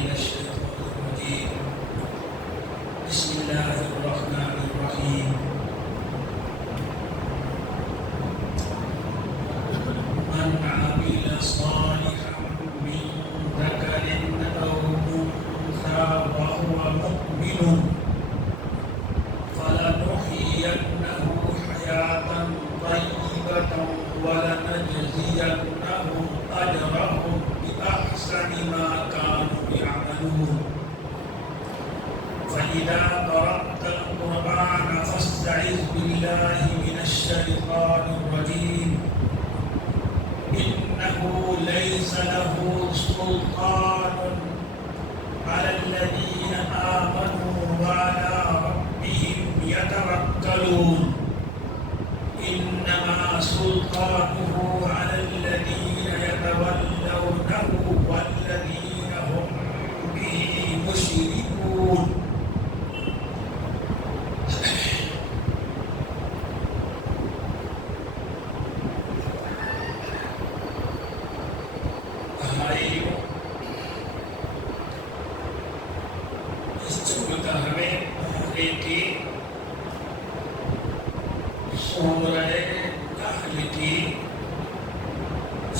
من الشيطان الرجيم بسم الله الرحمن الرحيم من عمل صالحا من ذكر أو أنثى وهو مؤمن فلنحيينه حياة طيبة ولنجزينهم أجرهم بأحسن ما كانوا يعملون فإذا قرأت القرآن فاستعذ بالله من الشيطان الرجيم إنه ليس له سلطان على الذين آمنوا وعلى ربهم يتوكلون إنما سلطانه على الذين يتولونه والذين هم به مشركون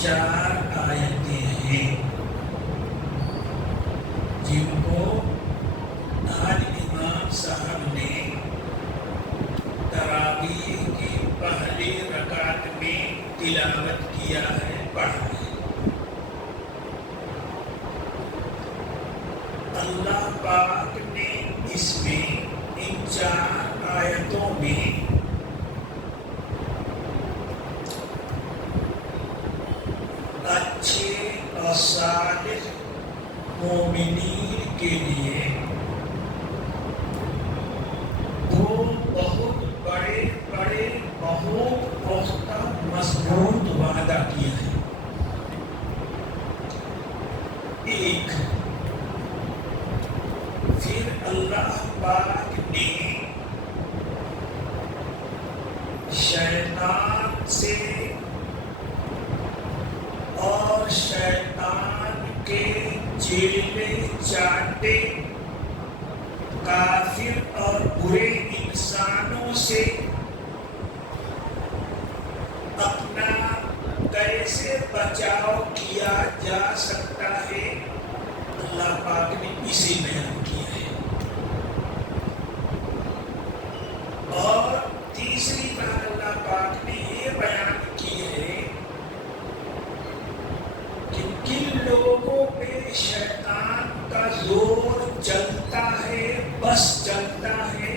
چار آیتیں ہیں جن کو آج امام صاحب نے تراویح کی پہلی رکعت میں تلاوت کیا ہے، پڑھا ہے۔ اللہ پاک نے اس میں ان چار آیتوں میں اچھے اور صالح مومنین کے لیے دو بہت بڑے بہت پختہ مضبوط وعدہ کیا ہے۔ ایک، پھر اللہ پاک نے شیطان سے اور شیطان کے چیلے چاٹے کافر اور برے انسانوں سے اپنا کیسے بچاؤ کیا جا سکتا ہے، اللہ پاک نے اسی بیان کیا ہے۔ اور تیسری بات اللہ پاک نے یہ بیان کی ہے کہ کن لوگوں پہ شیطان کا زور چلتا ہے، بس چلتا ہے،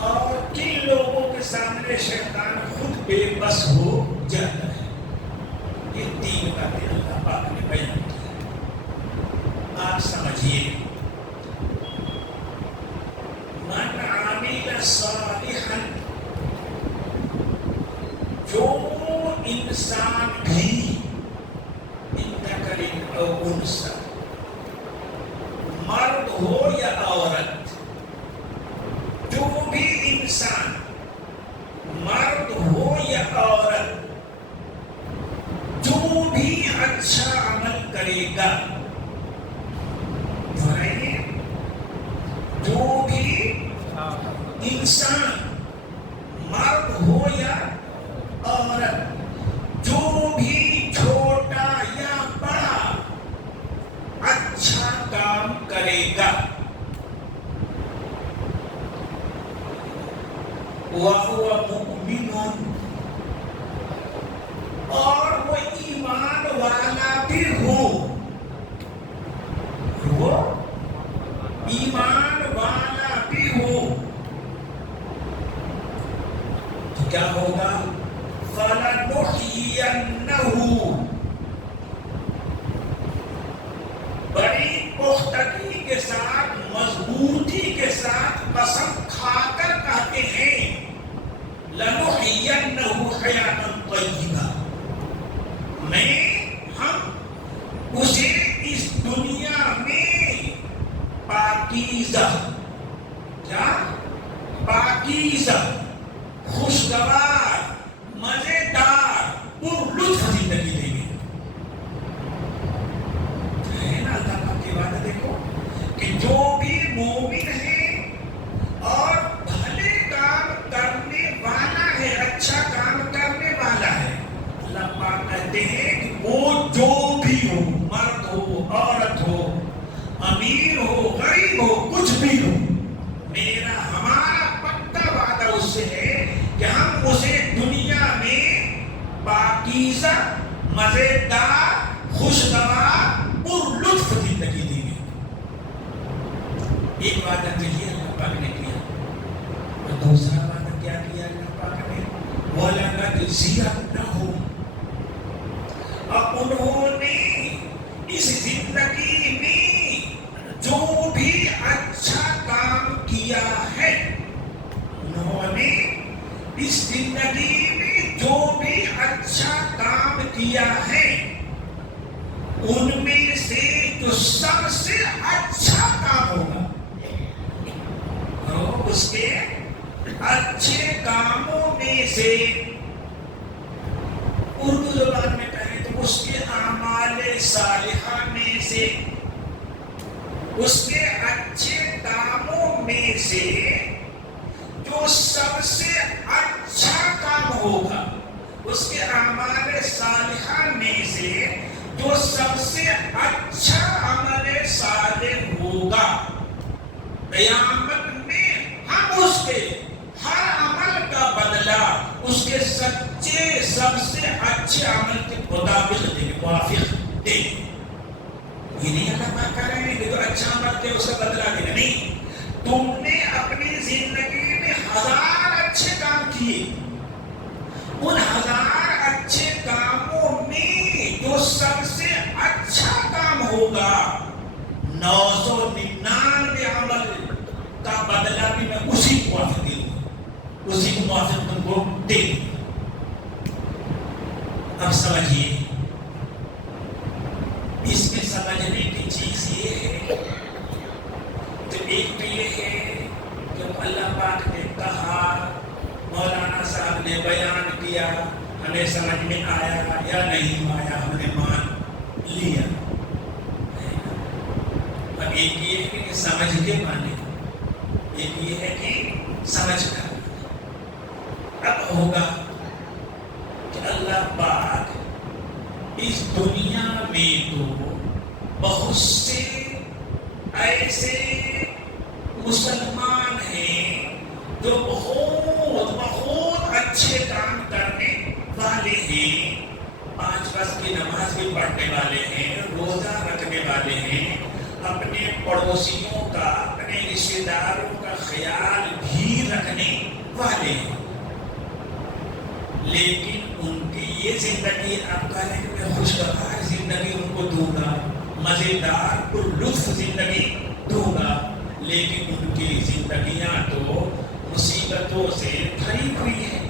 اور کن لوگوں کے سامنے شیطان خود بے بس ہو جاتا ہے۔ یہ تین باتیں اللہ پاک نے بیان کی۔ آپ سمجھیے، من عمل صالحا، جو انسان بھی او انثى، مرد ہو یا عورت، جو بھی انسان مرد ہو یا عورت جو بھی اچھا عمل کرے گا، جو بھی انسان مرد ہو یا عورت جو بھی چھوٹا یا بڑا اچھا کام کرے گا، وَهُوَ مُؤْمِنٌ، اور وہ ایمان والا بھی ہو، وہ ایمان والا بھی ہو، تو کیا ہوگا؟ فَلَنُحْيِيَنَّهُ، بڑی پختگی کے ساتھ، مضبوطی کے ساتھ قسم کھا کر کہتے ہیں، لَنُحْيِيَنَّهُ حَيَاةً طَيِّبَةً، ہم اسے اس دنیا میں پاکیزہ، کیا؟ پاکیزہ، خوشگوار، مزیدار، پر لطف زندگی دیں گے۔ ہے نا اللہ کا بھی ہو، مرد ہو عورت ہو، امیر ہو غریب ہو، کچھ بھی ہو، ہمارا پکا وعدہ اس سے ہے کہ ہم اسے دنیا میں پاکیزہ مزیدار خوشگوار پر لطف زندگی دیں گے۔ ایک وعدہ تو یہ اللہ پاک نے کیا، اور دوسرا وعدہ کیا کیا اللہ پاک نے؟ وَلَنَجْزِيَنَّهُمْ، اور انہوں نے اس زندگی میں جو بھی اچھا کام کیا ہے، انہوں نے اس زندگی میں جو بھی اچھا کام کیا ہے، ان میں سے جو سب سے اچھا کام ہوگا، اس کے اچھے کاموں میں سے، اردو زبان میں کہیں تو اس کے اعمال صالحہ میں سے، اس کے اچھے کاموں میں سے جو سب سے اچھا کام ہوگا، اس کے اعمال صالحہ میں سے جو سب سے اچھا عمل صالح ہوگا، قیامت میں ہم اس کے ہر عمل کا بدلہ اس کے سچے سب سے اچھے عمل کے مطابق دیں گے، موافق دیں گے۔ یہ نہیں اللہ پاک کہہ رہے ہیں کہ جو اچھا عمل کیا اس کا بدلہ دیں گے، نہیں، تم نے اپنی زندگی میں 1000 اچھے کام کیے، ان 1000 اچھے کاموں میں جو سب سے اچھا کام ہوگا، 999 عمل کا بدلہ بھی میں اسی کو موافق دوں گا، اسی کو موافق تم کو دے دوں گا۔ اب سمجھیے، اس میں سمجھنے کی چیز یہ ہے کہ ایک تو یہ ہے کہ اللہ پاک نے کہا، مولانا صاحب نے بیان کیا، ہمیں سمجھ میں آیا یا نہیں آیا، ہم نے مان لیا۔ اب ایک یہ ہے کہ سمجھ کے مانے، ایک یہ ہے کہ سمجھ کر۔ اب ہوگا کہ اللہ پاک اس دنیا میں تو بہت سے ایسے مسلمان ہیں جو بہت اچھے کام کرنے والے ہیں، 5 وقت کی نماز بھی پڑھنے والے ہیں، روزہ رکھنے والے ہیں، اپنے پڑوسیوں کا، اپنے رشتے داروں کا خیال بھی رکھنے والے ہیں، لیکن ان کی یہ زندگی آپ کا ہے کہ میں خوشگوار زندگی ان کو دوں گا، مزیدار پر لطف زندگی دوں گا، لیکن ان کی زندگیاں تو مصیبتوں سے بھری ہوئی ہیں،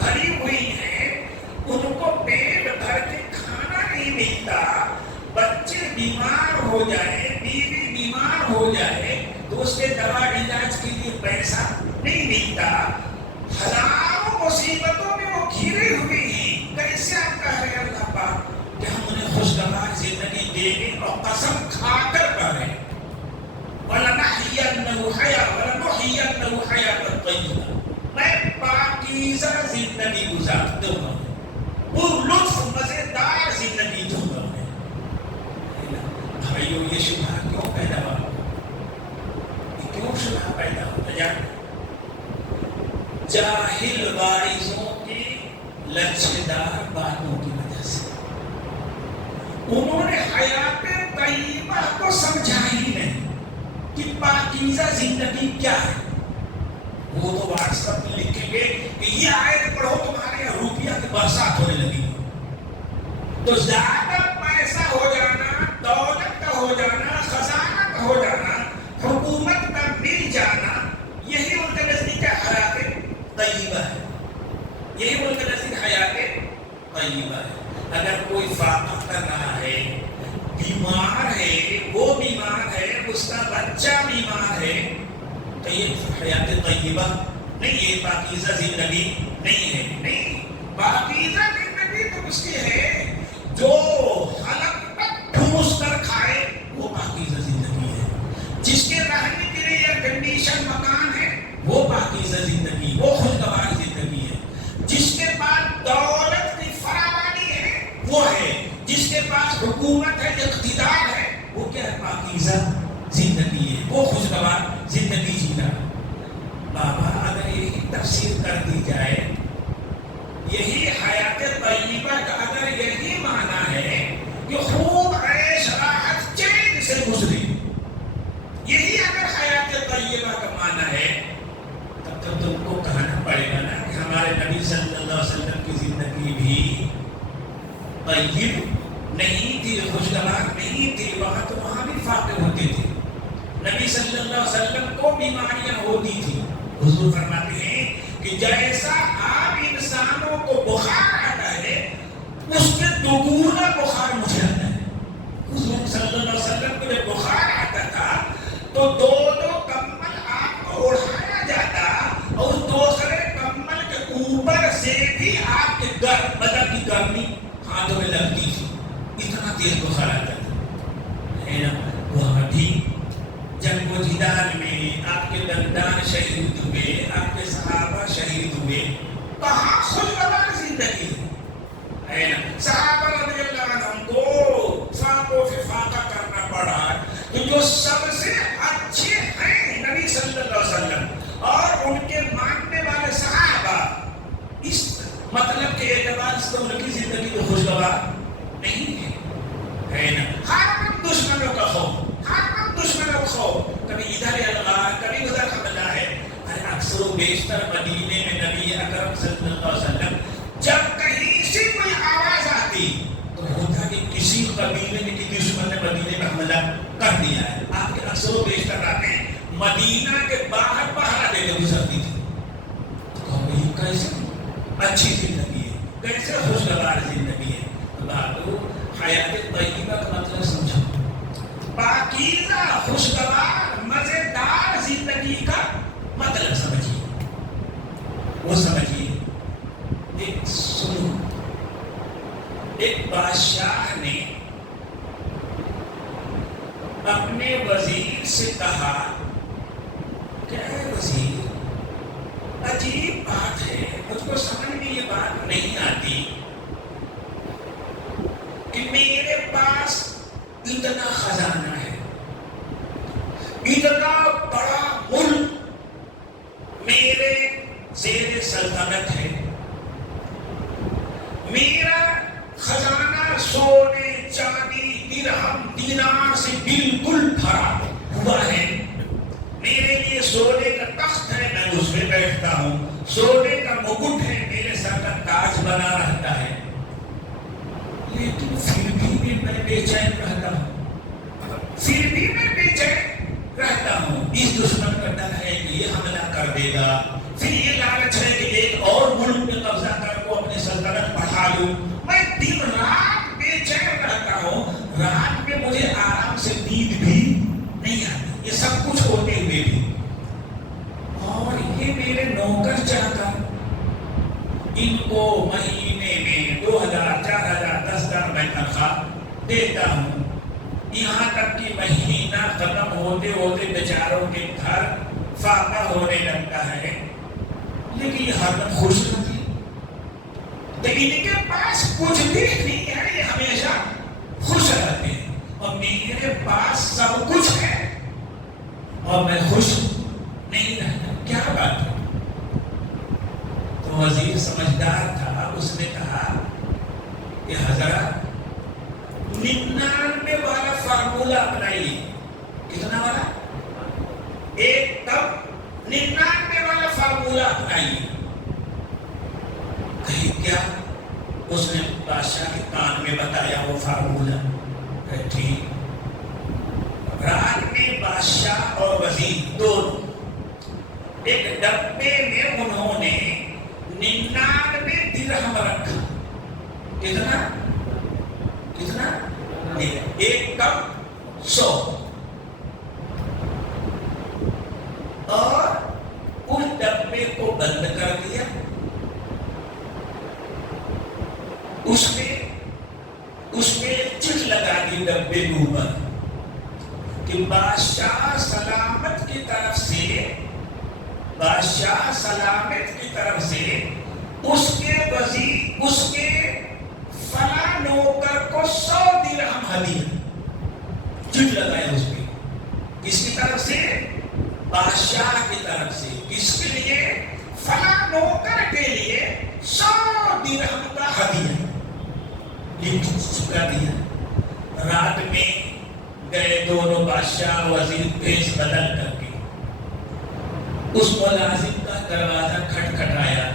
بھری ہوئی ہیں، ان کو پیٹ بھر کے کھانا نہیں ملتا، بچے بیمار ہو جائے، بیوی بیمار ہو جائے تو اس کے دوا علاج کے لیے پیسہ نہیں ملتا، ہزاروں مصیبتوں میں وہ گھرے ہوئے ہیں۔ کیسے آپ کہہ رہے ہیں اللہ پاک کہ ہم انہیں خوشگوار زندگی دیں گے، اور قسم کھا کر کہہ رہے ہیں وَلَنَحْيَنَّهُ حَيَاةً طَيِّبَةً، میں پاکیزہ زندگی گزار دوں گا، پر لطف مزیدار زندگی دوں گا۔ بھائیو، یہ شبہ کیوں پیدا ہوا؟ کیوں شبہ پیدا ہوا؟ جاہل واعظوں کی لچھدار باتوں کی وجہ سے انہوں نے حیات طیبہ کو سمجھا ہی نہیں کہ پاکیزہ زندگی کیا ہے۔ وہ تو واٹس ایپ میں لکھیں گے کہ یہ آیت پڑھو تمہارے یہاں روپیہ کی برسات ہونے لگی، تو زیادہ پیسہ ہو جانا، دولت کا ہو جانا، خزانہ کا ہو جانا، حکومت کا مل جانا، یہی ان کے نزدیک حیات طیبہ ہے، یہی ان کے نزدیک حیات طیبہ ہے۔ اگر کوئی فاقہ کر رہا ہے، بیمار ہے، وہ بیمار ہے، اس کا بچہ بیمار ہے، تو یہ حیات طیبہ نہیں، یہ پاکیزہ زندگی نہیں ہے۔ نہیں، پاکیزہ زندگی تو اس کی ہے جو حلق تک ٹھوس کر کھائے، وہ پاکیزہ زندگی ہے۔ جس کے رہنے کے لیے ایئر کنڈیشن مکان ہے، وہ پاکیزہ زندگی، وہ خوشگوار زندگی ہے۔ جس کے پاس دولت کی فراوانی ہے، وہ ہے۔ جس کے پاس حکومت ہے، اقتدار ہے، وہ کیا ہے؟ پاکیزہ زندگی ہے، وہ خوشگوار زندگی جینا۔ بابا اگر یہی تفسیر کر دی جائے، یہی حیات طیبہ کا اگر یہی معنی ہے کہ خوب عیش راحت چین سے گزری، یہی اگر حیات طیبہ کا معنی ہے، تب تو تم کو کہنا پڑے گا نا کہ ہمارے نبی صلی اللہ علیہ وسلم کی زندگی بھی طیب نہیں تھی، خوشگوار نہیں تھی، وہاں تو وہاں بھی فاقے ہوتے تھے، نبی صلی اللہ علیہ وسلم کو بیماریاں ہوتی تھی۔ حضور فرماتے ہیں کہ جیسا آپ انسانوں کو بخار آتا ہے، اس میں دوگنا بخار مجھے آتا ہے۔ حضور صلی اللہ علیہ وسلم کو جب بخار آتا تھا تو دو کمبل آپ کو اڑایا جاتا، اور اس دوسرے کمبل کے اوپر سے بھی آپ کے بدن کی گرمی ہاتھوں میں لگتی تھی، اتنا تیز بخار آتا تھا، ہے نا؟ وہاں بھی جنگ و جدال میں آپ کے دندان شہید ہوئے، آپ کے صحابہ شہید ہوئے، کہاں خوشگوار زندگی ہے نا؟ صحابہ رضی اللہ عنہم کو فاقوں پہ فاقہ کرنا پڑا، تو جو سب سے اچھے ہیں نبی صلی اللہ علیہ وسلم اور ان کے ماننے والے صحابہ، اس مطلب کے اعتبار سے ان کی زندگی تو خوشگوار نہیں ہے نا؟ ہر وقت دشمنوں کا خوف، ہر وقت دشمنوں کا خوف، کبھی ادھر اللہ کبھی ادھر حملہ ہے۔ ارے اکثر و بیشتر مدینے میں نبی اکرم صلی اللہ علیہ وسلم جب کہیں سے کوئی آواز آتی تو ہوتا کہ کسی قبیلے نے کسی دشمن نے مدینے میں حملہ کر دیا ہے۔ آپ کے اکثر و بیشتر راتیں مدینہ کے باہر پہرا دیتے گزرتی تھی۔ تو یہ کیسے اچھی زندگی ہے، کیسے خوشگوار زندگی ہے؟ باتو حیات طیبہ کا مطلب سمجھو، پاکیزہ خوشگوار مزیدار زندگی کا مطلب سمجھیے، وہ سمجھیے۔ ایک سنو، ایک بادشاہ نے اپنے وزیر سے کہا کہ اے وزیر، عجیب بات ہے، مجھ کو سمجھ میں یہ بات نہیں آتی کہ میرے پاس اتنا خزانہ ہے، اتنا بڑا ملک میرے زیر سلطنت ہے، میرا خزانہ سونے چاندی درہم دینار سے بالکل بھرا ہوا ہے، میرے لیے سونے کا تخت ہے، میں اس میں بیٹھتا ہوں، سونے کا مکٹ ہے، میرے سر کا تاج بنا رہتا ہے، لیکن پھر بھی میں بے چین رہتا ہوں، پھر بھی میں بے چین رہتا ہوں۔ اس دشمن کا ڈر ہے کہ یہ حملہ کر دے گا، پھر یہ لالچ ہے کہ ایک اور ملک میں قبضہ کر کو اپنی سلطنت بڑھا لوں، میں دن رات بے چین رہتا ہوں، رات میں مجھے آرام سے نیند بھی نہیں آتی، یہ سب کچھ ہوتے ہوئے بھی، اور یہ میرے نوکر چاکر، ان کو مہینے میں 2000 4000 10,000 میں تنخواہ دیتا ہوں، یہاں تک کہ مہینہ ختم ہوتے ہوتے بیچاروں کے گھر فاقہ ہونے لگتا ہے، لیکن یہ ہردم خوش رہتی، تو ان کے پاس کچھ بھی نہیں ہے، یہ ہمیشہ خوش رہتے ہیں، اور میرے پاس سب کچھ ہے اور میں خوش نہیں رہتا، کیا بات ہے؟ تو وزیر سمجھدار تھا، اس نے کہا کہ حضرت 99 والا فارمولہ اپنائیے، کتنا والا؟ ایک تب 99 والا فارمولہ اپنائیے۔ کہیں کیا؟ اس نے بادشاہ کے کان میں بتایا وہ فارمولہ، ٹھیک۔ رات میں بادشاہ اور وزیر دونوں ایک ڈبے میں انہوں نے 99 درہم رکھا، کتنا؟ ایک کپ 100، اور اس ڈبے کو بند کر دیا، اس میں چٹ لگا دی ڈبے کے اوپر کہ بادشاہ سلامت کی طرف سے اس کے وزیر، اس کے فلاں نوکر کو 100 ہدیہ، چٹ لگایا اس پہ، کس کی طرف سے؟ بادشاہ کی طرف سے. کس کے لیے؟ فلاں نوکر کے لیے 100 درہم کا ہدیہ لکھ چکا دیا. رات میں گئے دونوں بادشاہ وزیر بھیس بدل کر کے، اس ملازم کا دروازہ کھٹکھٹایا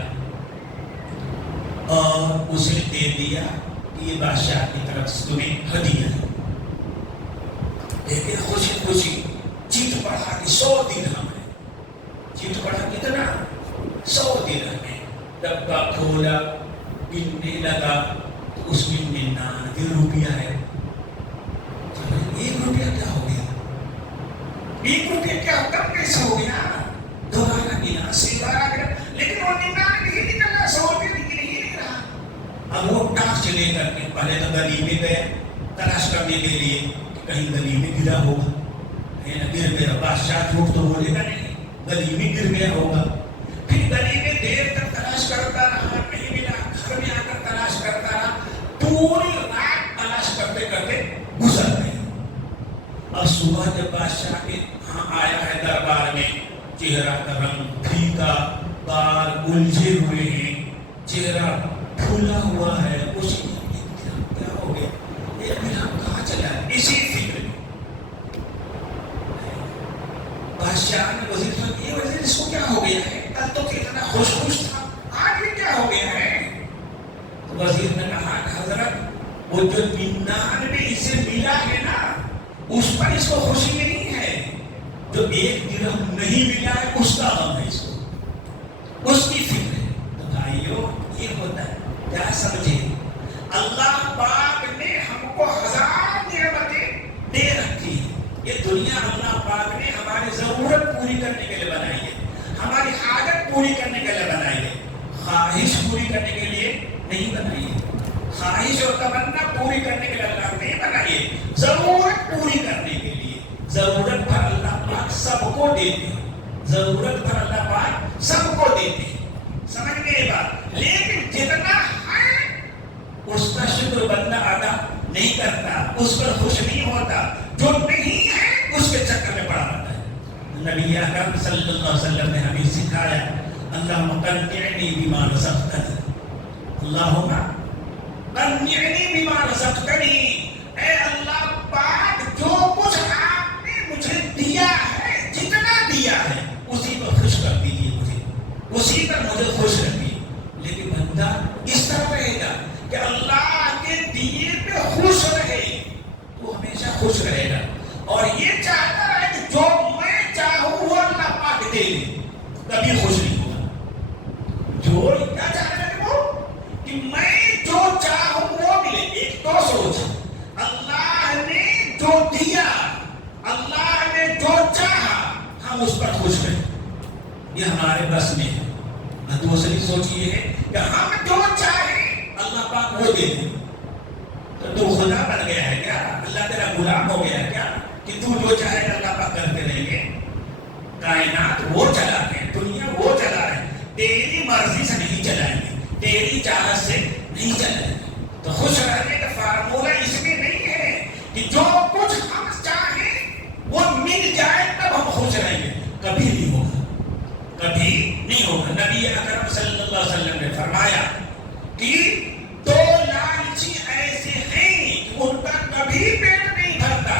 اور اسے دے دیا کہ یہ بادشاہ کی طرف سے تمہیں ہدیہ ہے. لیکن خوشی خوشی چیٹ پڑھا کہ 100 درہم ہے. چیٹ پڑھا کتنا؟ 100 درہم ہے. ڈبہ کھولا، گننے لگا تو اس میں 99 روپیہ ہے. 1 روپیہ کیا ہو گیا؟ 1 روپیہ کیا کم کیسے ہو گیا؟ دوبارہ گنا، سیدھا گیا، لیکن وہ 99 نہیں نکلا، 100 روپیہ نکل ہی نہیں رہا. اب وہ ٹاس چلے کر کے پہلے تو گلی میں گئے تلاش کرنے کے لیے کہ کہیں گلی میں گرا ہوگا، گر گیا. بادشاہ جھوٹ تو بولے گا نہیں، گلی میں گر گیا ہوگا. پھر گلی میں دیر تک تلاش کرتا رہا، نہیں ملا. گھر میں آ کر تلاش کرتا رہا، پوری رات تلاش کرتے کرتے گزر گئی. اب صبح جب بادشاہ کے ہاں آیا ہے دربار میں، چہرہ کا رنگ پھیکا، بال الجھے ہوئے ہیں، چہرہ پھولا ہوا ہے. اس کیا ہو گیا؟ ایک درہم کہاں چلا ہے؟ اسی فکر میں بادشاہ نے وزیر سے کہا، یہ وزیر اس کو کیا ہو گیا ہے؟ کل تو کتنا خوش خوش تھا، آج یہ کیا ہو گیا ہے؟ تو وزیر نے کہا کہ حضرت وہ جو 99 اسے ملا ہے نا، اس پر اس کو خوشی نہیں ہے. جو 1 درہم نہیں ملا ہے اس کا غم ہے، اس کو اس کی فکر ہے. تو بھائیو یہ ہوتا ہے، کیا سمجھے؟ اللہ پاک نے ہم کو 1000 نعمتیں دے رکھی ہیں. یہ دنیا اللہ پاک نے ہماری ضرورت پوری کرنے کے لیے بنائی ہے، ہماری حاجت پوری کرنے کے لیے بنائی ہے، خواہش پوری کرنے کے لیے نہیں بنائی ہے. خواہش اور تمنا پوری کرنے کے لیے اللہ نے بنائی ہے، ضرورت پوری کرنے کے لیے. ضرورت پر اللہ پاک سب کو دیتے ہیں، ضرورت پر اللہ پاک سب کو دیتے ہیں. سمجھ گئے بات؟ لیکن جتنا ہے اس کا شکر بندہ ادا نہیں کرتا، اس پر خوش نہیں ہوتا. جو نہیں ہے اس کے چکر میں پڑا رہتا ہے. نبی اکرم صلی اللہ علیہ وسلم نے ہمیں سکھایا، اللہم قنعنی بما رزقتنی، اللہم قنعنی بما رزقتنی. اے اللہ پاک جو کچھ آپ نے مجھے دیا ہے، جتنا دیا ہے اسی پر خوش کر دیجیے، مجھے اسی پر مجھے خوش رکھیے. لیکن بندہ اس طرح رہے گا کہ اللہ کے دیے پہ خوش رہے تو ہمیشہ خوش رہے گا، اور یہ چاہتا رہے کہ جو میں چاہوں وہ اللہ پاک دے دے، کبھی خوش نہیں ہوگا. جو کیا چاہتا ہے وہ کہ میں جو چاہوں وہ ملے. ایک تو سوچ، اللہ نے جو دیا، اللہ نے جو چاہا، ہم اس پر خوش رہیں، یہ ہمارے بس میں ہے. دوسری سوچ یہ ہے کہ ہم جو چاہیں اللہ پاک وہ دے دیں. تو خدا بن گیا ہے کیا؟ اللہ تیرا غلام ہو گیا ہے کیا کہ تو جو چاہے اللہ پاک کرتے رہیں گے؟ کائنات وہ چلا رہے ہیں، دنیا وہ چلا رہے ہیں، تیری مرضی سے نہیں چلائیں گے، تیری چاہت سے نہیں چلائیں گے. تو خوش رہنے کا فارمولہ اس میں نہیں ہے کہ جو کچھ ہم چاہیں وہ مل جائے تب ہم خوش رہیں گے. کبھی نہیں ہوگا، کبھی نہیں ہوگا. نبی اکرم صلی اللہ علیہ وسلم نے فرمایا کہ 2 لالچی ایسے ہیں کہ ان کا کبھی پیٹ نہیں بھرتا.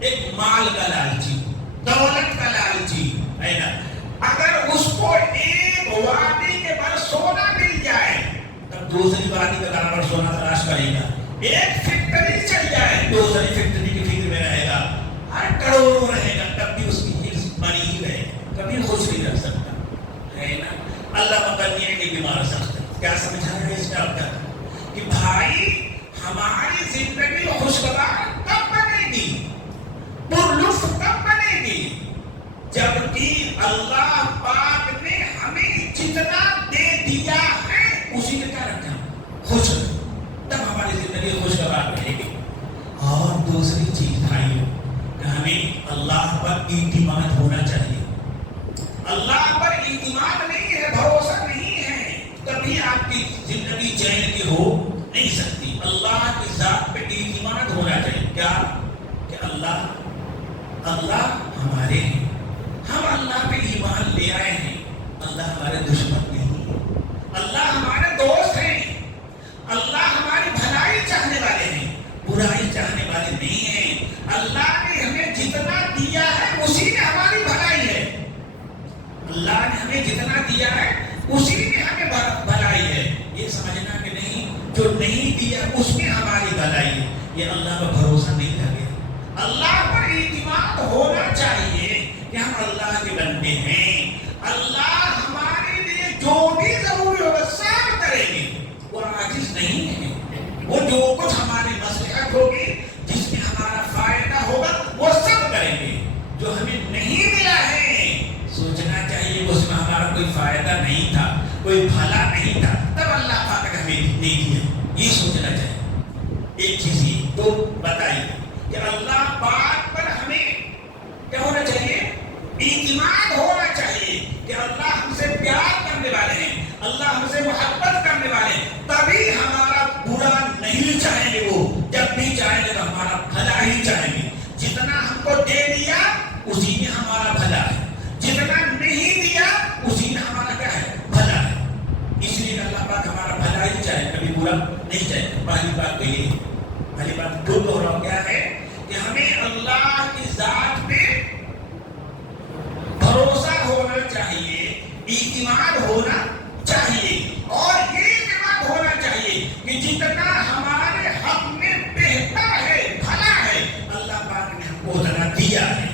ایک مال کا لالچی، دولت کا لالچی ہے نا، اگر اس کو ایک وادی کے بعد سونا مل جائے تب دوسری وادی کے برابر سونا تلاش کرے گا. ایک فیکٹری چل جائے دوسری فیکٹری کی فکر میں رہے گا، ہر کروڑوں رہے گا تب بھی اس کی بنی ہی رہے گا، کبھی خوش نہیں رہ سکتا ہے نا. اللہ مقدر کی بیمار سکتا. کیا سمجھا ہے اس کا اب کہ بھائی ہماری زندگی خوشگوار کب بنے گی، پرلطف کب بنے گی؟ جبکہ اللہ پاک نے ہمیں جتنا دے دیا ہے اسی میں کیا رکھا، خوش، تب ہماری زندگی خوشگوار رہے گی. اور دوسری چیز بھائیوں کہ ہمیں اللہ پر اعتماد ہونا چاہیے. اللہ پر اعتماد نہیں ہے، بھروسہ نہیں ہے، کبھی آپ کی زندگی چین کی ہو نہیں سکتی. اللہ کی ذات پہ اعتماد ہونا چاہیے. کیا اللہ ہمارے ہیں، ہم اللہ پہ ایمان لے آئے ہیں، اللہ ہمارے دشمن نہیں ہے، اللہ ہمارے دوست ہیں، اللہ ہماری بھلائی چاہنے والے ہیں، برائی چاہنے والے نہیں ہیں۔ اللہ نے ہمیں جتنا دیا ہے اسی میں ہماری بھلائی ہے، اللہ نے ہمیں جتنا دیا ہے اسی میں ہمیں بھلائی ہے۔ یہ سمجھنا کہ نہیں جو نہیں دیا اس میں ہماری بھلائی ہے، یہ اللہ پر بھروسہ نہیں لگے۔ اللہ پر اعتماد ہونا چاہیے کہ ہم اللہ کے بندے ہیں، اللہ ہمارے لیے جو بھی ضروری ہوگا سب کریں گے، وہ عاجز نہیں ہے، وہ جو کچھ ہماری مصلحت ہوگی جس میں ہمارا فائدہ ہوگا وہ سب کریں گے۔ جو ہمیں نہیں ملا ہے سوچنا چاہیے اس میں ہمارا کوئی فائدہ نہیں تھا، کوئی بھلا نہیں تھا، تب اللہ پاک نے ہمیں نہیں دیا، یہ سوچنا چاہیے۔ ایک چیز یہ تو بتائیے کہ اللہ پاک پر ہمیں کیا ہونا چاہیے؟ اعتماد ہونا چاہیے کہ اللہ ہم سے پیار کرنے والے ہیں، اللہ ہم سے محبت کرنے والے ہیں، تبھی ہمارا برا نہیں چاہیں گے، وہ جب بھی چاہیں گے تو ہمارا بھلا ہی چاہیں گے۔ جتنا ہم کو دے دیا اسی میں ہمارا بھلا ہے، جتنا نہیں دیا اسی میں ہمارا کیا ہے؟ بھلا ہے۔ اس لیے اللہ پاک ہمارا بھلا ہی چاہے، کبھی برا نہیں چاہے۔ پہلی بات تو یہ، پہلی بات دو دوہراؤ کیا ہے کہ ہمیں اللہ کی ذات پہ بھروسہ ہونا چاہیے، اعتماد ہونا چاہیے، اور یہ اعتماد ہونا چاہیے کہ جتنا ہمارے حق میں بہتر ہے، بھلا ہے، اللہ پاک نے ہم کو اتنا دیا ہے،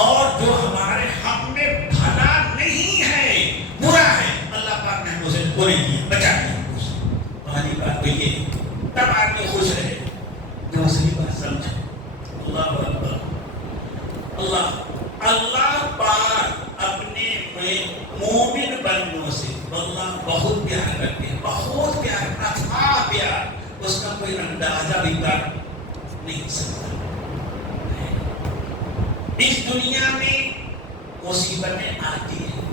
اور جو ہمارے حق میں بھلا نہیں ہے، برا ہے، اللہ پاک نے ہم اسے برے دیا، بچا دیا ہم اسے۔ پہلی بات تو یہ، تب آدمی خوش رہے۔ دوسری بات سمجھو، اللہ اکبر، اللہ پاک اپنے مومن بندوں سے اللہ بہت پیار کرتے ہیں، بہت پیار، اتھاہ پیار، اس کا کوئی اندازہ بھی کر نہیں سکتا۔ اس دنیا میں مصیبتیں آتی ہیں،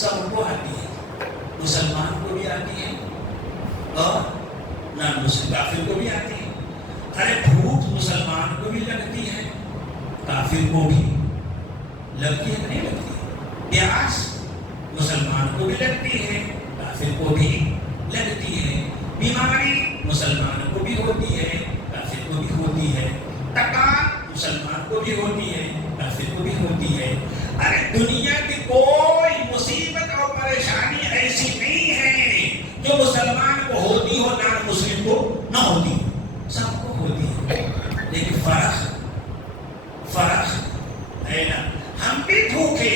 سب کو آتی ہیں، مسلمان کو بھی آتی ہیں اور نان مسلم کافر کو بھی آتی ہیں۔ ارے بھوک مسلمان کو بھی لگتی ہے، کافر کو بھی لگتی ہے، نہیں لگتی؟ پیاس مسلمان کو بھی لگتی ہے، کافر کو بھی لگتی ہے، بیماری مسلمان کو بھی ہوتی ہے، کافر کو بھی ہوتی ہے، تکان مسلمان کو بھی ہوتی ہے، کافر کو بھی ہوتی ہے۔ ارے دنیا کی کوئی مصیبت اور پریشانی ایسی نہیں ہے جو مسلمان کو ہوتی ہو نان مسلم کو نہ ہوتی، سب کو ہوتی ہے، لیکن فرق ہے نا۔ ہم بھی بھوکے،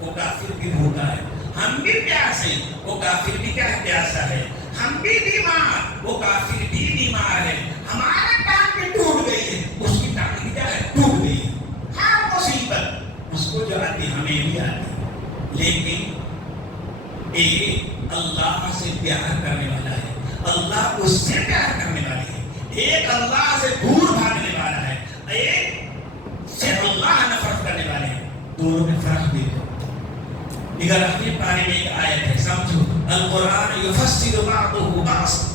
وہ کافر بھی بھوکا ہے، ہم بھی پیاسے، وہ کافر بھی کیا پیاسا ہے، ہم بھی بیمار، وہ کافر بھی بیمار ہے، ہمارا ٹانگ بھی ٹوٹ گئی ہے، اس کی ٹانگ بھی کیا ہے؟ ٹوٹ گئی ہے۔ ہر مصیبت اس کو جو آتی ہمیں بھی آتی، لیکن ایک اللہ سے پیار کرنے والا ہے، اللہ اس سے پیار کرنے والی ہے، ایک اللہ سے دور بھاگنے والا ہے، ایک سے اللہ نفرت کرنے والے ہیں، دونوں میں فرق دیکھو۔ اگر اپنے بارے میں ایک آیت ہے، سمجھو، القرآن یفسر بعضہ بعضا،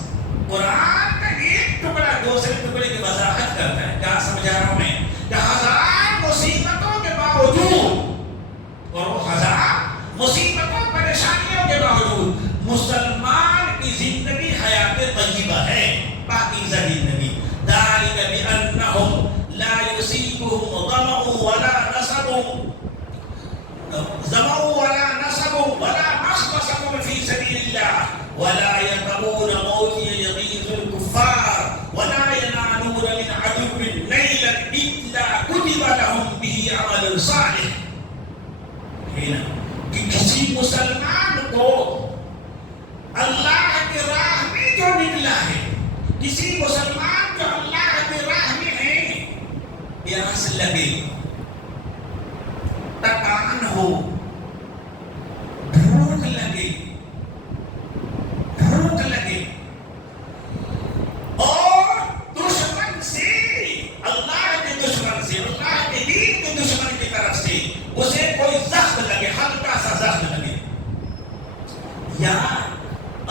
قرآن کا ایک ٹکڑا دوسرے ٹکڑے کی وضاحت کرتا ہے۔ کیا سمجھا رہا ہوں میں؟ کہ ہزار مصیبتوں کے باوجود، اور وہ ہزار مصیبتوں پریشانیوں کے باوجود مسلمان کی زندگی حیات طیبہ ہے، پاکیزہ زندگی۔ ذالک بأنہم لا یصیبہم ظمأ ولا نصب ولا مخمصة في سبيل الله ولا يطؤون موطئا يغيظ الكفار ولا ينالون من عدو نيلا إلا كتب لهم به عمل صالح۔ کہ کسی مسلمان کو اللہ کی راہ میں جو نکلا ہے، کسی مسلمان جو اللہ کی راہ میں ہے، پیاس لگے، تکان ہو، بھوک لگے اور دشمن سے، اللہ کے دشمن سے، اللہ کے دین کے دشمن کی طرف سے اسے کوئی زخم لگے، ہلکا سا زخم لگے، یا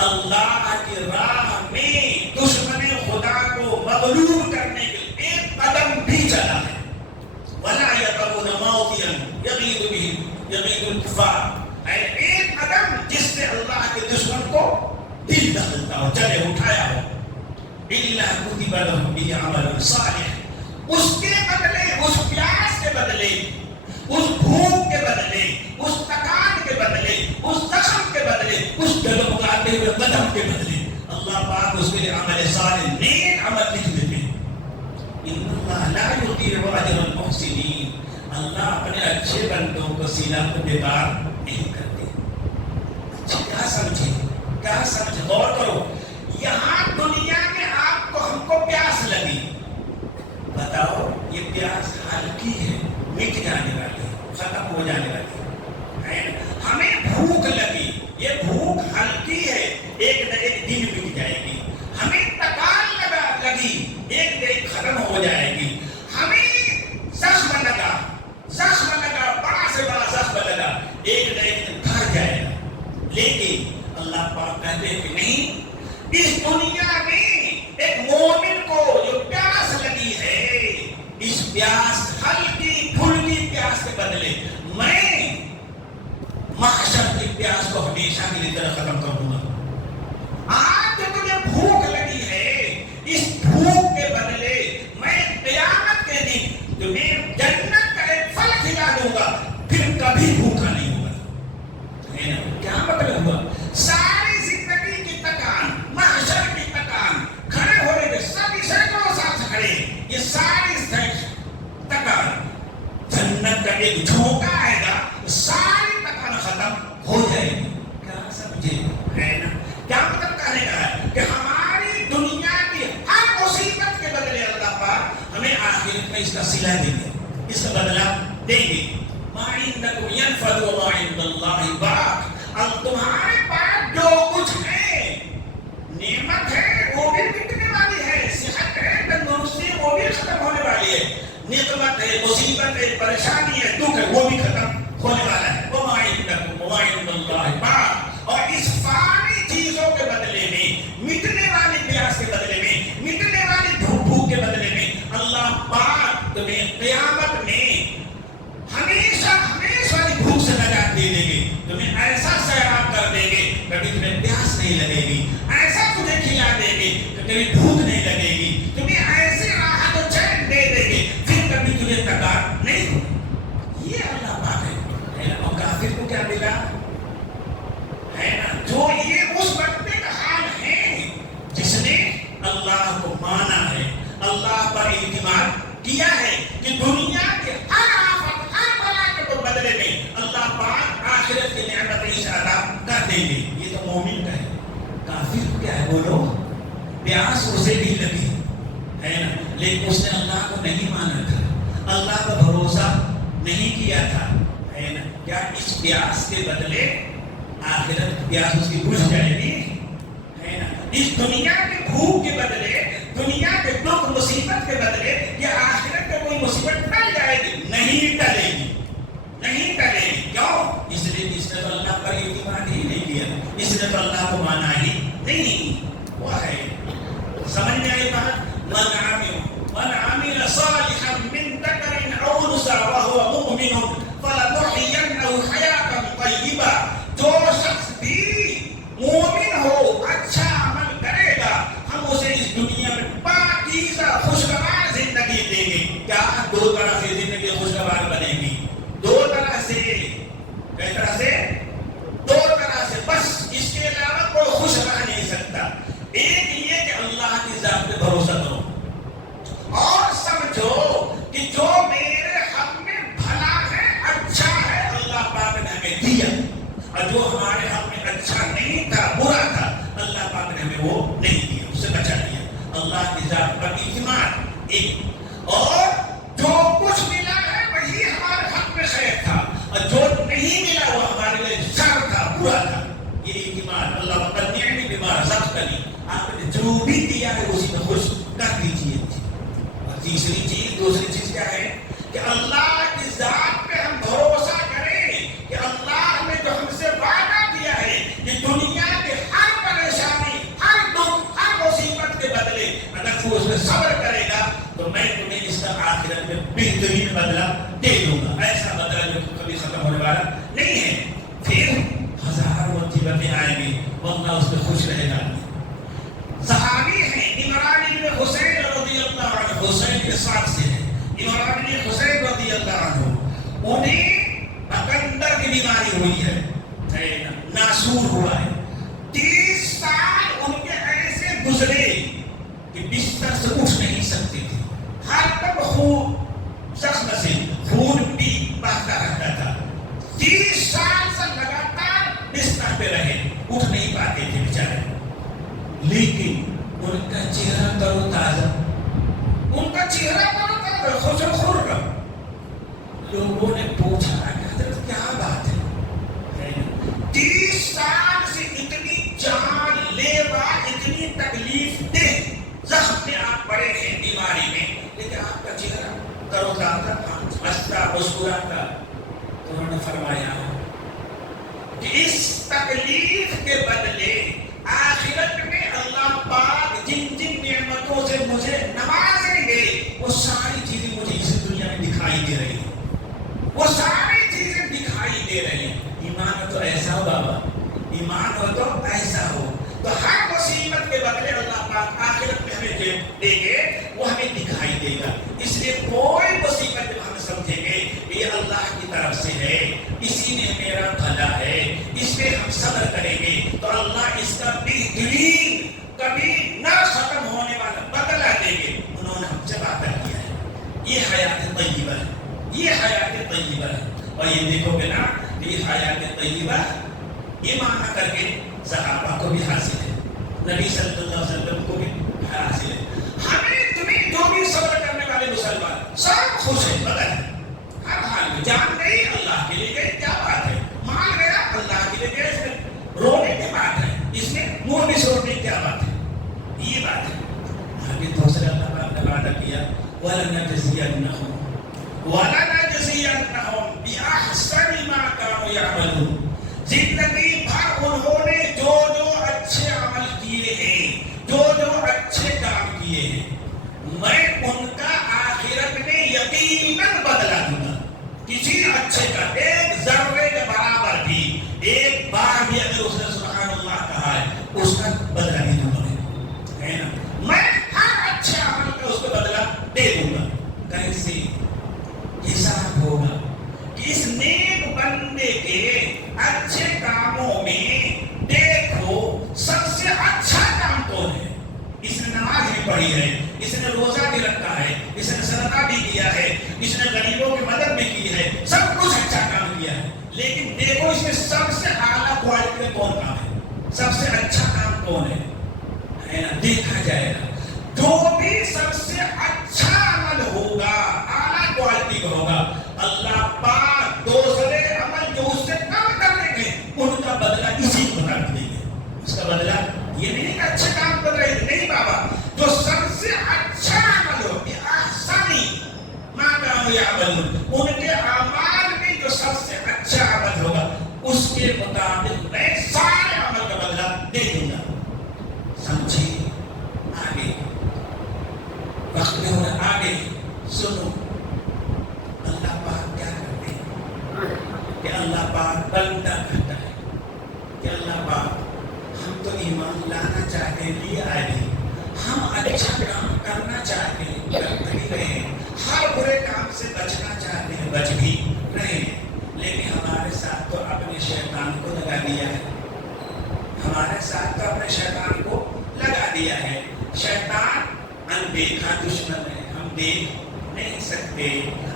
اللہ کی راہ میں دشمن خدا کو مغلوب کرنے کے لیے ایک قدم بھی چلا ہے، ولا يطؤون کفار، اے ایک قدم جس سے اللہ کے دشمن کو دل دہلتا ہو، چلے اٹھایا ہو، الا کتب لهم به عمل صالح، اس کے بدلے، اس پیاس کے بدلے، اس بھوک کے بدلے، اس تکان کے بدلے، اس زخم کے بدلے، اس ڈگمگاتے ہوئے قدم کے بدلے اللہ پاک اس کے لیے عمل صالح، نیک عمل لکھ دیتے ہیں۔ ان اللہ لا یضیع اجر المحسنین، اللہ اپنے اچھے بندوں کو سیدھا بیکار نہیں کرتے۔ اچھا کیا سمجھے، کیا سمجھے، غور کرو۔ یہاں دنیا میں آپ کو، ہم کو پیاس لگی، بتاؤ یہ پیاس ہلکی ہے، مٹ جانے والی ہے، ختم ہو جانے والی ہے۔ ہمیں بھوک لگی، یہ بھوک ہلکی ہے، ایک نہ ایک دن مٹ جائے گی۔ ہمیں تکان لگی، ایک نہ ایک ختم ہو جائے گی۔ ہمیں زخم لگا، بڑا سے بڑا زخم لگا، ایک نہ ایک دن بھر جائے گا۔ لیکن اللہ پاک کہتے ہیں کہ نہیں، اس دنیا میں ایک مومن کو جو پیاس لگی ہے، اس پیاس ہلکی پھلکی پیاس کے بدلے میں محشر کی پیاس کو ہمیشہ کے لیے ختم کر دوں گا۔ آج جو تجھے بھوک لگی ہے، اس بھوک کے بدلے میں قیامت کے دن تمہیں جنت کا ایک پھل کھلا دوں گا، پھر کبھی بھوکا نہیں ہوگا۔ کیا مطلب ہوا؟ ساری زندگی کی تکان، محشر کی تکان، کھڑے ہونے کے سبھی سینکڑوں سال سے کھڑے، یہ ساری تکان، جنت کا ایک جھونکا آئے گا، ساری تکان ختم ہو جائے گی۔ کیا سمجھے، ہے نا؟ کیا مطلب کہنے کا ہے کہ ہماری دنیا کی ہر مصیبت کے بدلے اللہ پاک ہمیں آخرت میں اس کا صلہ دیں گے، اس کا بدلہ دیں گے۔ ما عندکم ينفد وما عند اللہ باق، اب تمہارے پاس جو کچھ ہے، نعمت ہے وہ بھی مٹنے والی ہے، صحت ہے، تندرستی وہ بھی ختم ہونے والی ہے، نعمت ہے، مصیبت ہے، پریشانی ہے، دکھ ہے، وہ بھی ختم ہونے والا ہے۔ وما عندکم وما عند اللہ باق، اور اس فانی چیزوں کے بدلے میں، مٹنے والی پیاس کے بدلے میں، مٹنے والی بھوک کے بدلے میں اللہ پاک تمہیں قیامت میں ہمیشہ والی بھوک سے نجات دے دیں گے، تمہیں ایسا سیراب کر دیں گے کبھی تمہیں پیاس نہیں لگے گی، ایسا تمہیں کھلا دیں گے کہ کبھی بھوک نہیں لگے گی، تمہیں ایسی راحت و چین دے دیں گے پھر کبھی تمہیں تکان نہیں ہوگی۔ یہ اللہ پاک ہے نا۔ اور کافر کو کیا ملا ہے نا؟ جو یہ اس بندے کا حال ہے جس نے اللہ کو مانا ہے، اللہ پر اعتماد کیا ہے کہ دنیا کے ہر آفت، ہر بلا کے بدلے میں اللہ پاک آخرت کی نعمت اسے عطا کر دیں گے۔ یہ تو مومن کا ہے۔ کافر کیا ہے؟ بولو، پیاس اسے بھی لگی ہے نا، لیکن اس نے اللہ کو نہیں مانا تھا، اللہ کا بھروسہ نہیں کیا تھا، ہے نا۔ کیا اس پیاس کے بدلے آخرت پیاس اس کی بجھ جائے گی، ہے نا؟ اس دنیا کے بھوک کے بدلے، دنیا کے دکھ مصیبت کے بدلے یہ آخرت میں کوئی مصیبت ٹل جائے گی؟ نہیں ٹلے گی، نہیں ٹلے گی۔ کیوں؟ اس لیے اس نے تو اللہ پر اعتماد ہی نہیں کیا، اس نے تو اللہ کو مانا ہی نہیں۔ وہ ہے، سمجھ میں آئی بات؟ من عمل صالحا من ذکر او انثى وهو مؤمن فلنحيينه حیاة طیبہ، جو شخص بھی مومن ہو اچھا عمل کرے گا، ہم اسے اس دنیا میں پاکیزہ خوشگوار زندگی دیں گے۔ کیا دو طرح سے زندگی خوشگوار بنے گی؟ دو طرح سے، کئی طرح سے؟ دو طرح سے، بس اس کے علاوہ کوئی خوش رہ نہیں سکتا۔ ایک یہ کہ اللہ کی ذات پہ بھروسہ کرو اور سمجھو کہ جو میرے حق میں بھلا ہے، اچھا ہے، اللہ پاک نے ہمیں دیا، اور جو ہمارے حق میں اچھا نہیں تھا، برا تھا، اللہ پاک نے ہمیں وہ نہیں دیا، اس سے بچا لیا۔ اللہ کی ذات پر اعتماد ایک، اور جو کچھ ملا ہے وہی ہمارے حق میں خیر تھا، اور جو نہیں ملا وہ ہمارے لیے شر تھا، برا تھا۔ یہ اعتماد، اللہ وقنعنی بما رزقتنی، آپ نے جو بھی دیا ہے اسی میں خوش کر دیجیے۔ اور دوسری چیز کیا ہے کہ اللہ کی ذات پہ ہم بھروسہ کریں کہ اللہ نے جو ہم سے وعدہ کیا ہے کہ دنیا کے ہر پریشانی، ہر دکھ، ہر مصیبت کے بدلے اگر وہ اس میں صبر کرے گا تو میں تمہیں اس کا آخرت میں بہترین بدلہ دے دوں گا۔ ایسا بدلہ جو کبھی ختم ہونے والا نہیں ہے۔ خوش رہے گا. صحابی ہیں عمران بن حسین رضی اللہ عنہ، حسین کے ساتھ سے ہے عمران بن حسین رضی اللہ عنہ. انہیں اکندر کی بیماری ہوئی ہے، ناسور ہوا ہے. 30 سال ان کے ایسے گزرے کہ بستر سے اٹھ نہیں سکتے تھے. ہر تک خون زخم سے خون بھی بہتا رہتا تھا. 30 سال سے لگاتار بستر پہ رہے، اٹھ نہیں پاتے تھے بیچارے. لیکن ان کا چہرہ تر و تازہ، ان کا چہرہ تر و تازہ، خوش و خرم. لوگوں نے پوچھا حضرت کیا بات ہے؟ 30 سال سے اتنی جان لیوا، اتنی تکلیف دہ زخم میں آپ پڑے ہیں بیماری میں، لیکن آپ کا چہرہ تر و تازہ تھا، ہنستا مسکراتا. تو انہوں نے فرمایا کہ اس تکلیف کے بدلے آخرت میں اللہ پاک جن جن نعمتوں سے مجھے نوازیں گے وہ ساری چیزیں مجھے اس دنیا میں دکھائی دے رہی ہیں، وہ ساری چیزیں دکھائی دے رہی ہیں. ایمان ہو تو ایسا ہو بابا، ایمان ہو تو ایسا ہو. تو ہر مصیبت کے بدلے اللہ پاک آخرت میں ہمیں جو دے گے وہ ہمیں دکھائی دے گا. اس لیے کوئی مصیبت جب ہم سمجھیں گے یہ اللہ کی طرف سے ہے، اسی میں میرا بھلا ہے، اس پہ ہم صبر کریں گے تو اللہ اس کا بہترین کبھی نہ ختم ہونے والا بدلہ دیں گے. انہوں نے ہم سے وعدہ کیا ہے. یہ حیات طیبہ ہے، یہ حیات طیبہ ہے. اور یہ دیکھو گے نا یہ حیات طیبہ یہ معنی کر کے صحابہ کو بھی حاصل ہے، نبی صلی اللہ علیہ وسلم کو بھی حاصل ہے. ہمیں تمہیں جو بھی صبر کرنے والے مسلمان سب خوش ہیں، پتہ ہے ہر حال میں. جان گئی اللہ کے لیے گئی، کیا بات ہے. مال گیا اللہ کے لیے گیا، اس میں رونے کی بات ہے، اس میں منہ بھی چھوڑنے کی کیا بات ہے. یہ بات ہے. آگے دوسرے اللہ پاک نے وعدہ کیا وَلَنَجْزِيَنَّهُمْ بِأَحْسَنِ مَا كَانُوا يَعْمَلُونَ. زندگی بھر انہوں نے جو جو اچھے عمل کیے ہیں، جو جو اچھے کام کیے ہیں، میں ان کا آخرت میں یقیناً بدلہ دوں گا. کسی اچھے کا ایک ذرے کے برابر بھی، ایک بار بھی اگر اس نے سبحان اللہ کہا ہے اس کا بدلہ بھی دوں گا، ہے نا. میں ہر اچھے عمل کا اس کو بدلہ دے دوں گا. کیسے حساب ہوگا کہ اس نیک بندے کے اچھے کاموں میں دیکھو سب سے اچھا کام کون ہے. اس نے نماز بھی پڑھی ہے، اس نے روزہ بھی رکھا ہے، اس نے صدقہ بھی کیا ہے، اس نے غریبوں کی مدد بھی کی ہے، سب کچھ اچھا کام کیا ہے. لیکن دیکھو اس میں سب سے اعلیٰ کوالٹی میں کون کام ہے، سب سے اچھا کام کون ہے نا. دیکھا جائے گا جو بھی سب سے اچھا عمل ہوگا، اعلیٰ کوالٹی کا ہوگا، اللہ پاک دوسرے عمل جو اس سے کم کرنے کے ان کا بدلہ اسی کو بتا دیں گے. اس کا بدلہ یہ نہیں کہ اچھا کام کر رہے نہیں بابا، جو سب سے اچھا عمل ہو بِأَحْسَنِ مَا كَانُوا يَعْمَلُونَ، ان کے اعمال میں جو سب سے اچھا عمل ہوگا اس کے مطابق میں سارے عمل کا بدلہ دے دوں گا. سمجھے؟ آگے وقت میں ہونا، آگے سنو اللہ پاک کیا کرتے ہیں کہ اللہ پاک بندہ کہتا ہے کہ اللہ پاک ہم تو ایمان لانا چاہتے ہیں، لیے آئے ہیں، ہم اچھا کام کرنا چاہتے ہیں، کر بھی رہے ہیں، ہر برے کام سے بچنا چاہتے ہیں، بچ بھی رہے ہیں. لیکن ہمارے ساتھ تو اپنے شیطان کو لگا دیا ہے، ہمارے ساتھ تو اپنے شیطان کو لگا دیا ہے. شیطان اندیکھا دشمن ہے، ہم دیکھ نہیں سکتے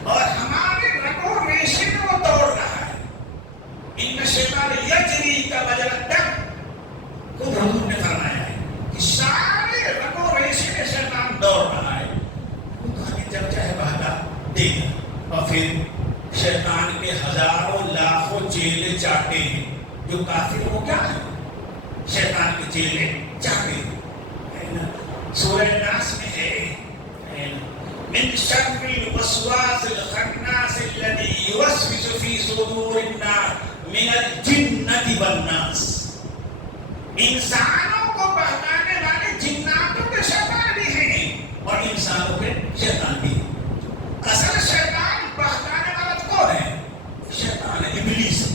اور ہمارے رگوں ریشے میں وہ دوڑ رہا ہے. ان شیطان یجری کا مجرى الدم، خود حضور نے فرمایا ہے کہ سارے رگوں ریشے میں شیطان دوڑ رہا ہے. وہ تو ہمیں جب چاہے بہتا دے گا. اور پھر شیطان کے ہزاروں لاکھوں چیلے چاٹے ہیں. جو کافر وہ کیا ہے؟ شیطان کے چیلے چاٹے ہیں. سورہ ناس میں ہے من شر الوسواس الخناس الذي يوسوس في صدور الناس من الجنة والناس. انسانوں کو بہکانے والے جناتوں کے شیطان بھی ہیں اور انسانوں کے شیطان بھی ہیں. اصل شیطان بہکانے والا کون ہے؟ شیطان ابلیس.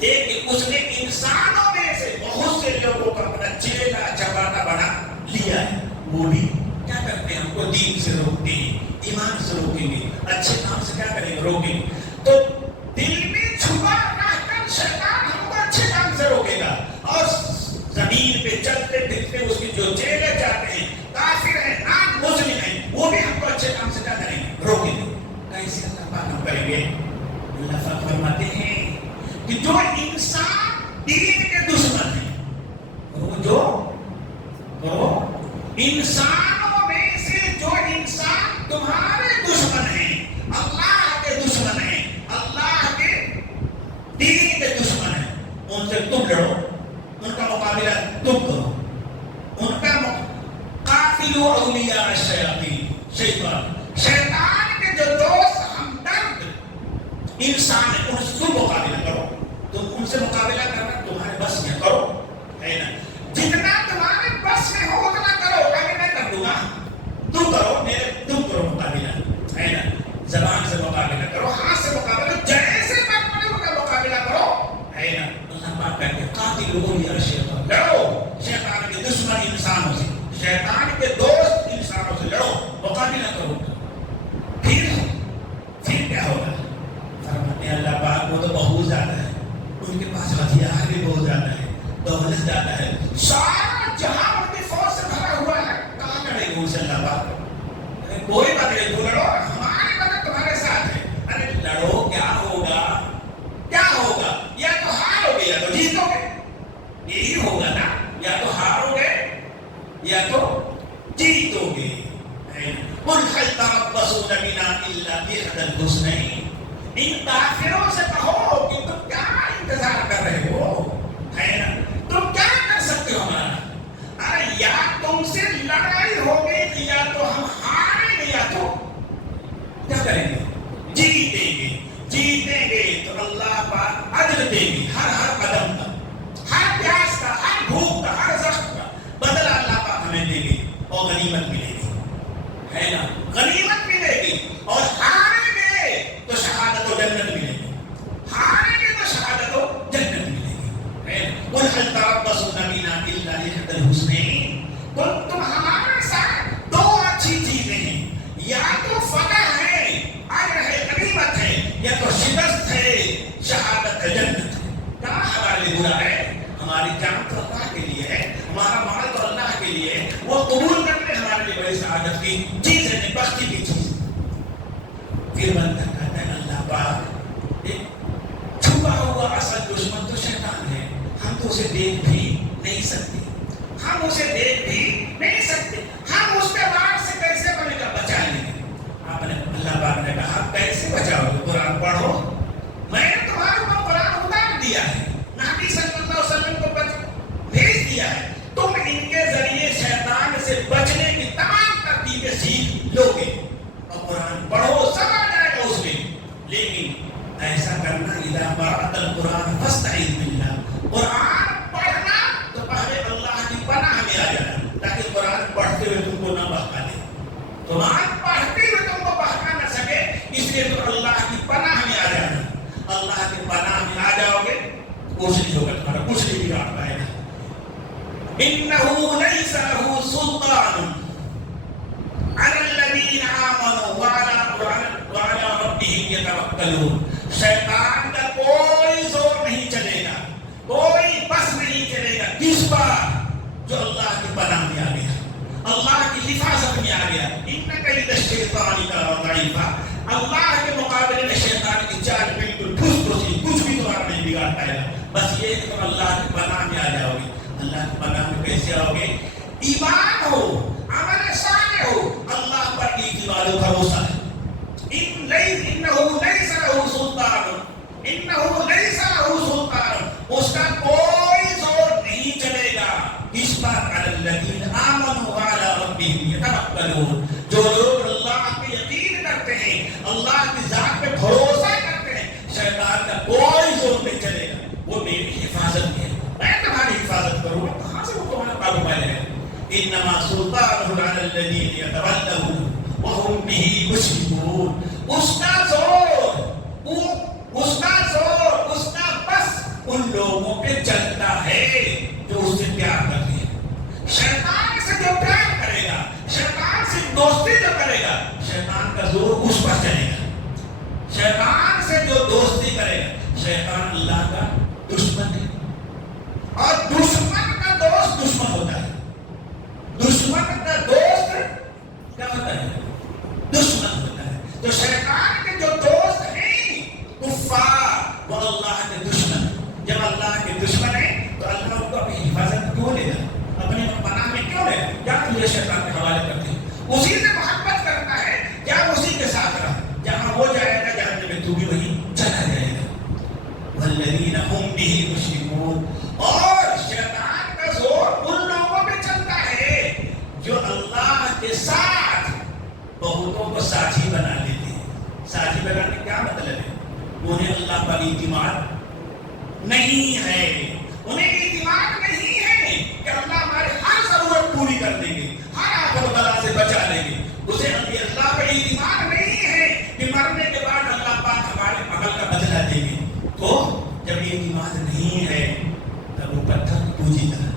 لیکن اس نے انسانوں میں سے بہت سے لوگوں کو اپنا اچھے کام سے کیا کریں گے؟ روکیں گے. تو دل میں چھپا رہ کر شیطان ہم کو اچھے کام سے روکے گا, اور زمین پہ چلتے پھرتے اس کی جو جیلیں جاتے ہیں, کافر ہیں, نام مسلم ہیں, وہ بھی ہم کو اچھے کام سے کیا کریں گے؟ روکیں گے. کیسے اللہ پاک ہم کریں گے؟ اللہ پاک فرماتے ہیں کہ جو انسان دین کے دشمن ہیں, وہ انسانوں میں سے جو انسان تمہارے دشمن ہیں, اللہ کے دشمن ہیں, اللہ کے دین کے دشمن ہیں, ان سے تم لڑو, ان کا مقابلہ تم کرو. ان کا قاتلوا اولیاء الشیاطین, شیطان کے جو دوست ہمدرد انسان ہیں, ان سے تم مقابلہ کرو. تم ان سے مقابلہ کرنا تمہارے بس میں کرو, ہے نا. جتنا تمہارے بس میں ہو اتنا کرو, آگے میں کر دوں گا, تم کرو مقابلہ, ہے نا. زبان سے مقابلہ کرو, ہاتھ سے مقابلہ, جیسے من پڑے ان کا مقابلہ کرو, ہے نا. اللہ پاک کہتے ہیں قاتلوا اولیاء الشیطان, لڑو شیطان کے دشمن انسانوں سے, شیطان کے دوست انسانوں سے لڑو, مقابلہ کرو. پھر کیا ہوگا؟ فرماتے ہیں اللہ پاک وہ تو بہت زیادہ ہے, ان کے پاس ہتھیار بھی بہت زیادہ ہے, دولت زیادہ ہے, سارا جہاں ان کی فوج سے بھرا ہوا ہے, کہاں لڑے گے ان سے اللہ پاک؟ کوئی بات نہیں, تو لڑو, ہماری مدد تمہارے ساتھ ہے. ارے لڑو, کیا ہوگا؟ یا تو ہارو گے یا تو جیتو گے, یہی ہوگا نا. یا تو ہارو گے یا تو جیتو گے. قل هل تربصون بنا الا باحدى الحسنين, ان کافروں سے کہو کہ تم کیا انتظار کر رہے ہو, ہے نا. تم کیا کر سکتے ہو ہمارا؟ ارے یا تم سے لڑائی ہوگی, یا تو ہم ہاریں گے, یا تو کیا کریں گے؟ جیتیں گے تو اللہ پاک اجر دیں گے, ہر قدم کا, ہر پیاس کا, ہر بھوک کا, ہر زخم کا بدلہ اللہ پاک ہمیں دیں گے, اور غنیمت ملے گی, ہے نا. غنیمت ملے گی. اور ہاریں گے تو شہادت و جنت ملے گی, ہاریں گے تو شہادت و جنت ملے گی. قل هل تربصون بنا الا باحدى الحسنين, تم ہمارے ساتھ دو اچھی چیزیں ہیں, یا تو فتح ہے, اجر ہے, غنیمت ہے, یا تو شکست ہے, شہادت ہے, جنت ہے. کہاں ہمارے لیے برا ہے؟ ہماری جان تو اللہ کے لیے ہے, ہمارا مال تو اللہ کے لیے ہے, وہ قبول کر لے ہمارے لیے بڑی سعادت کی چیز ہے, بختی کی چیز. پھر بندہ کہتا ہے اللہ پاک چھپا ہوا اصل دشمن تو شیطان ہے, ہم تو اسے دیکھ بھی نہیں سکتے, ہم اس کے وار سے کیسے بچا لیں گے؟ آپ نے اللہ پاک نے کہا کیسے بچاؤ گے؟ قرآن پڑھو, میں نے تمہارے اوپر قرآن اتار دیا ہے, نبی صلی اللہ علیہ وسلم کو بھیج دیا ہے, تم ان کے ذریعے شیطان سے بچنے کی تمام ترتیبیں سیکھ لو گے, اور قرآن پڑھو, سب آ جائے گا اس میں. لیکن ایسا کرنا اذا قرأت القرآن فاستعذ باللہ, قرآن پڑھنا تو پہلے اللہ کی پناہ میں آ جانا, تاکہ قرآن پڑھتے ہوئے تم کو نہ بہکا دے. قرآن پڑھتے ہوئے تم کو بہکا نہ سکے, اس لیے تم اللہ کی پناہ میں آ جانا. اللہ کی پناہ میں آ جاؤ گے, کچھ نہیں ہوگا تمہارا, کچھ نہیں بگاڑ پائے گا. انه ليس له سلطان على الذين آمنوا وعلى ربهم يتوکلون. شیطان کا کوئی زور نہیں چلے گا, کوئی بس نہیں چلے گا کس پر؟ جو اللہ کی پناہ میں آ گیا, اللہ کی حفاظت میں آ گیا. ان کید الشیطان کان ضعیفا, اللہ کے مقابلے میں شیطان کی چال بالکل ٹھوس ٹھوسی, کچھ بھی تمہارا نہیں بگاڑ پائے گا. بس یہ کہ تم اللہ کی پناہ میں آ جاؤ گے. اللہ کی پناہ میں کیسے آؤ گے؟ ایمان ہو, عمل صالح ہو, اللہ پر اعتماد و بھروسہ ہے. انه ليس له سلطان, اس کا کوئی زور نہیں چلے گا. اس پر علی الذین آمنوا وعلی ربهم یتوکلون, جو لوگ اللہ پہ یقین کرتے ہیں, اللہ کی ذات پہ بھروسہ کرتے ہیں, شیطان کا کوئی زور نہیں چلے گا. وہ میری حفاظت میں ہے, میں تمہاری حفاظت کروں گا, کہاں سے وہ تمہارا قابو پا لے گا. انما سلطانہ علی الذین یتولون وهم به مشرکون. اس کا زور, اس کا بس ان لوگوں پہ چلتا ہے جو اس سے پیار کرتے ہیں. شیطان سے جو پیار کرے گا, شیطان سے دوستی جو کرے گا, شیطان کا زور اس پر چلے گا. سے جو دوستی کرے گا شیطان اللہ کا دشمن ہے، اور دشمن کا دوست دشمن ہوتا ہے، دشمن کا دوست کیا ہوتا ہے؟ دشمن ہوتا ہے۔ تو شیطان کے جو دوست ہیں کفار وہ اللہ کے دشمن، جب اللہ کے دشمن ہیں تو اللہ ان کو اپنی حفاظت کیوں لے گا، اپنے پناہ میں کیوں لے گا؟ کیا تجھے شیطان کے حوالے کرتے ہیں؟ اسی سے محبت کرتا ہے، کیا اسی کے ساتھ رہا، جہاں وہ جائے گا جہنم میں تو بھی وہیں چلا جائے گا۔ والذین هم به مشرکون، اور شیطان کا زور ان لوگوں پہ چلتا ہے جو اللہ کے ساتھ بہتوں کو ساتھی بنا لیتے ہیں۔ ساتھی بنانے کیا مطلب ہے؟ انہیں اللہ پر اعتماد نہیں ہے، انہیں اعتماد نہیں ہے کہ اللہ ہماری ہر ضرورت پوری کر دیں گے، ہر آفت بلا سے بچا لیں گے۔ اسے اللہ پر اعتماد نہیں ہے کہ مرنے کے بعد اللہ پاک ہمارے عمل کا بدلہ دیں گے۔ تو جب یہ اعتماد نہیں ہے تب وہ پتھر کو پوجے گا،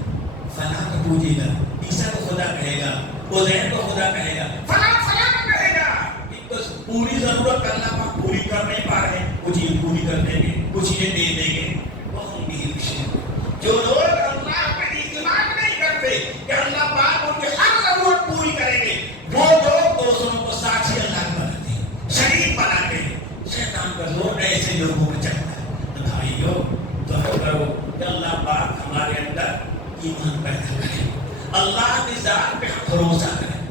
فلاں کو پوجے گا، عیسیٰ کو خدا کہے گا، عزیر کو خدا کہے گا، فلاں فلاں کو کہے گا۔ پوری ضرورت اللہ پاک پوری کر نہیں پا رہے، کچھ یہ پوری کر دیں گے، کچھ یہ دے دیں گے۔ وہ بھی جو لوگ اللہ پر اعتماد نہیں کرتے کہ اللہ پاک ان کی ہر ضرورت پوری کریں گے، وہ لوگ دوسروں کو ساتھی اللہ بناتے ہیں، شریک بناتے ہیں۔ شیطان کا زور ایسے لوگوں کو چلتا ہے۔ تو بھائیو دعا کرو کہ اللہ پاک ہمارے اندر ایمان پیدا کرے، اللہ کی ذات پہ ہم بھروسہ کریں،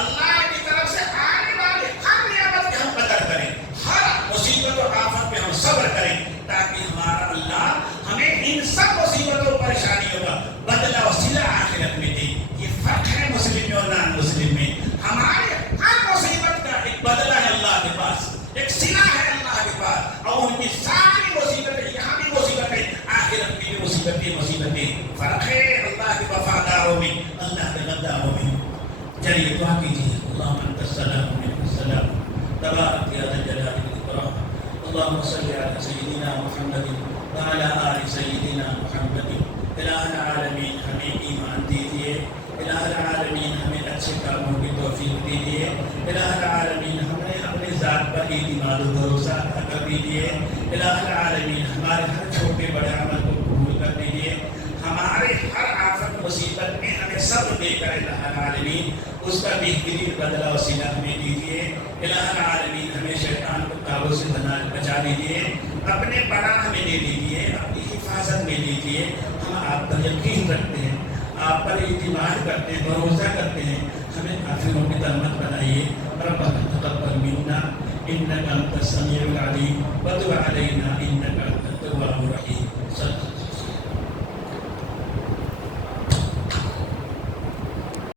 اللہ کی طرف سے آنے والی ہر نعمت پہ ہم قدر کریں، ہر مصیبت و آفت پہ ہم صبر کریں، تاکہ ہمارا اللہ ہمیں ان سب مصیبتوں و پریشانیوں کا بدلہ و صلہ آخرت میں دے۔ یہ فرق ہے مسلم میں اور نان مسلم میں۔ ہمارے ہر مصیبت کا ایک بدلہ ہے اللہ کے پاس، ایک صلہ ہے اللہ کے پاس، اور ان کی ساری مصیبتیں، یہاں بھی مصیبتیں، آخرت میں بھی مصیبتیں۔ فرق ہے اللہ کے وفاداروں میں، اللہ کے غداروں میں۔ چلیے دعا کیجیے۔ اللہم انت السلام و منک السلام، تبارک یا ذا الجلال والاکرام۔ اللہم صلی علی سیدنا محمد وعلی آل سیدنا محمد۔ الہ العالمین ہمیں ایمان دیجیے، الہ العالمین ہمیں اچھے کاموں کی توفیق دیجیے، الہ العالمین ہمیں اپنے ذات پر اعتماد و بھروسہ کر دیجیے، الہ العالمین ہمارے ہر چھوٹے بڑے عمل کو قبول کر دیجیے، ہمارے ہر آفت مصیبت میں ہمیں صبر دے کر الہ العالمین اس کا بہترین بدلہ و صلہ ہمیں دیجیے، الہ العالمین ہمیں شیطان کو قابو سے بچا دیجیے، اپنے پناہ میں لے لیجیے، اپنی حفاظت میں لیجیے۔ ہم آپ پر یقین رکھتے ہیں، آپ پر اعتماد کرتے ہیں، بھروسہ کرتے ہیں، ہمیں کافروں کی طرح بنائیے۔ ربنا تقبل منا انک انت السمیع العلیم وتب علینا انک